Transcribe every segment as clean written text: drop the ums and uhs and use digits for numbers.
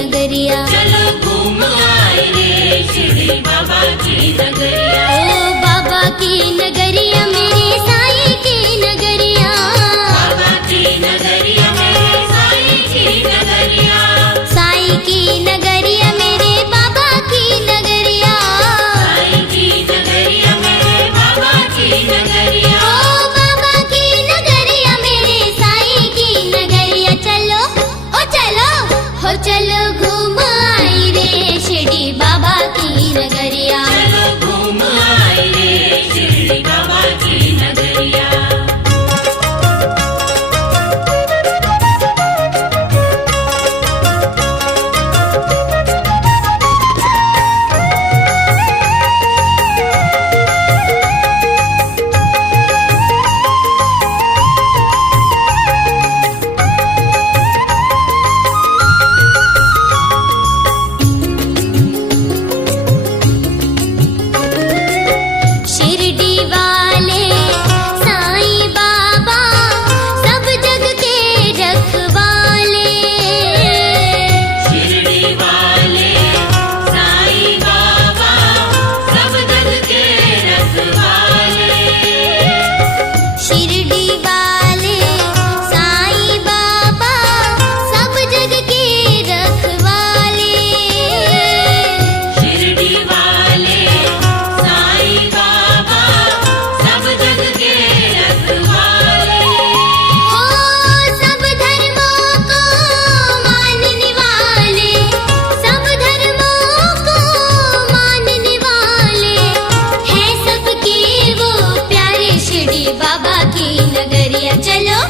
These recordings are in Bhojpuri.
नगरिया। चलो घूम आए रे शिरडी बाबा की नगरिया। ओ बाबा की नगरिया मेरे साईं की नगरिया। बाबा की नगरिया मेरे साईं की नगरिया। साईं की नगरिया मेरे बाबा की नगरिया। साईं की नगरिया मेरे बाबा की नगरिया। ओ बाबा की नगरिया मेरे साईं की नगरिया। चलो ओ चलो हो चलो घूम आई रे शिरडी बाबा की नगरिया। चलो घूम आए रे शिरडी बाबा की नगरिया। शिरडी वाले साईं बाबा सब जग के रखवाले। शिरडी वाले साईं बाबा सब जग के रखवाले। शिरडी वाले साईं बाबा सब जग के रखवाले। शिरडी वाले साईं बाबा सब जग के रखवाले। हो सब धर्मों को मानने वाले। सब धर्मों को मानने वाले हैं सबके वो प्यारे शिरडी बाबा की नगरिया। चलो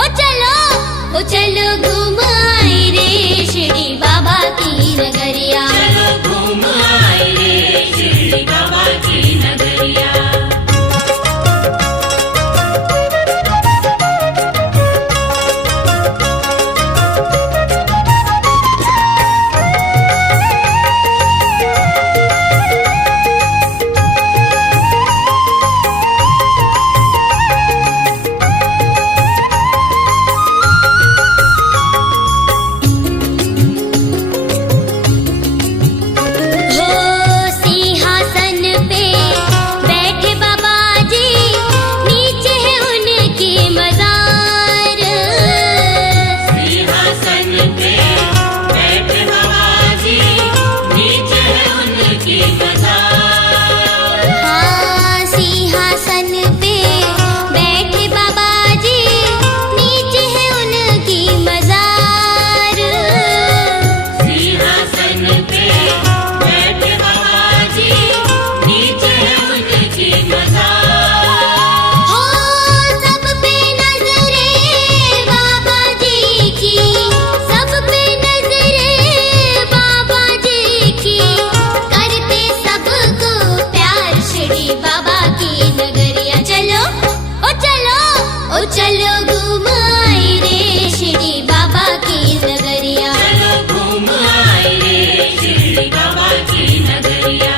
ओ चलो घूम आई रे शिरडी बाबा की नगरिया। चलो घूम आए रे शिरडी बाबा की नगरिया। हो सिंहासन पे बैठे बाबा जी नीचे है उनकी मजार। सिंहासन पे बैठे बाबा जी नीचे है उनकी मजार। हाँ सिंहासन पे बैठे बाबा जी नीचे है उनकी मजार। सिंहासन पे बैठे बाबा जी नीचे है उनकी मजार। हो सब पे नजरे बाबा जी की। सब पे नजरे बाबा जी की। करते सबको प्यार शिरडी बाबा की नगरिया। चलो ओ चलो घूम आई रे शिरडी बाबा की नगरिया। चलो घूम आए रे शिरडी बाबा की नगरिया।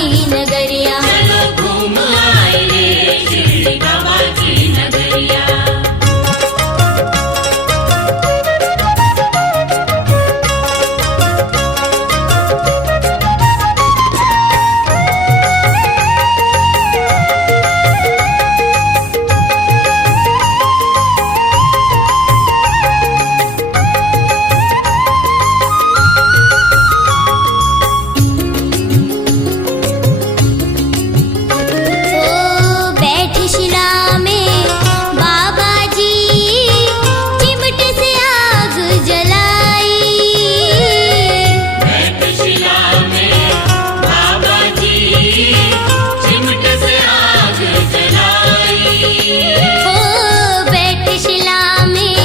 की नगरिया। चलो घूम आए रे शिरडी बाबा की नगरिया। ओ बैठ शिला में बाबा जी चिमटे से आग जलाई। बैठ शिला में बाबा जी चिमट से आग जलाई। ओ बैठ शिला में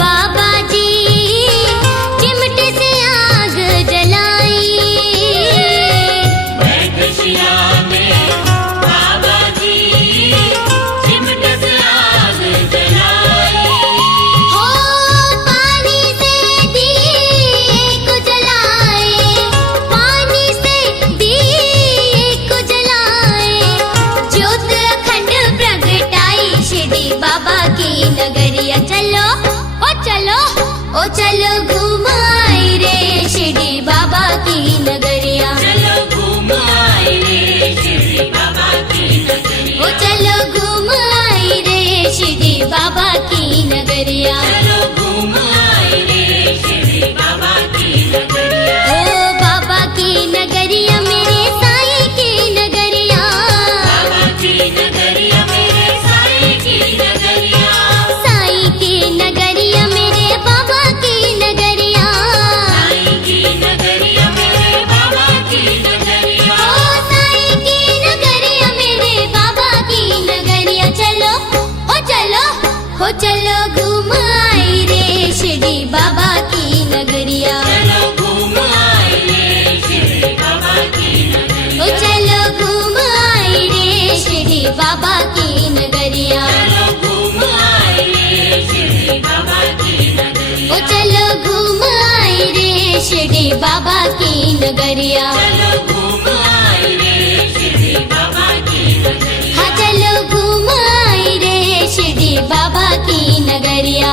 बाबा जी चिमटे से आग जलाई। बैठ शिला में बाबा जी चिमट से आग जलाई। हो पानी से दिए को जलाए, पानी से दिए को जलाए, ज्योत अखंड प्रगटाई शिरडी बाबा की नगरिया। चलो ओ चलो ओ चलो घूम आए रे शिरडी बाबा की नगरिया। चलो घूम आए रे शिरडी बाबा की नगरिया। ओ चलो घूम आए रे शिरडी बाबा की नगरिया। चलो घूम आए रे शिरडी बाबा की नगरिया। ओ बाबा की नगरिया मेरे साईं की नगरिया। बाबा की नगरिया मेरे साईं की नगरिया। साईं की नगरिया मेरे बाबा की नगरिया। साईं की नगरिया मेरे बाबा की नगरिया। ओ साईं की नगरिया मेरे बाबा की नगरिया। चलो ओ चलो हो चलो घूम आए रे शिरडी बाबा की नगरिया। चलो घूम आए रे शिरडी बाबा की नगरिया। ओ चलो घूम आए रे शिरडी बाबा की नगरिया। चलो घूम आए रे शिरडी बाबा की नगरिया। ओ चलो घूम आए रे शिरडी बाबा की नगरिया। चलो घूम आए रे शिरडी बाबा की नगरिया। हाँ चलो घूम आए रे शिरडी बाबा की नगरिया।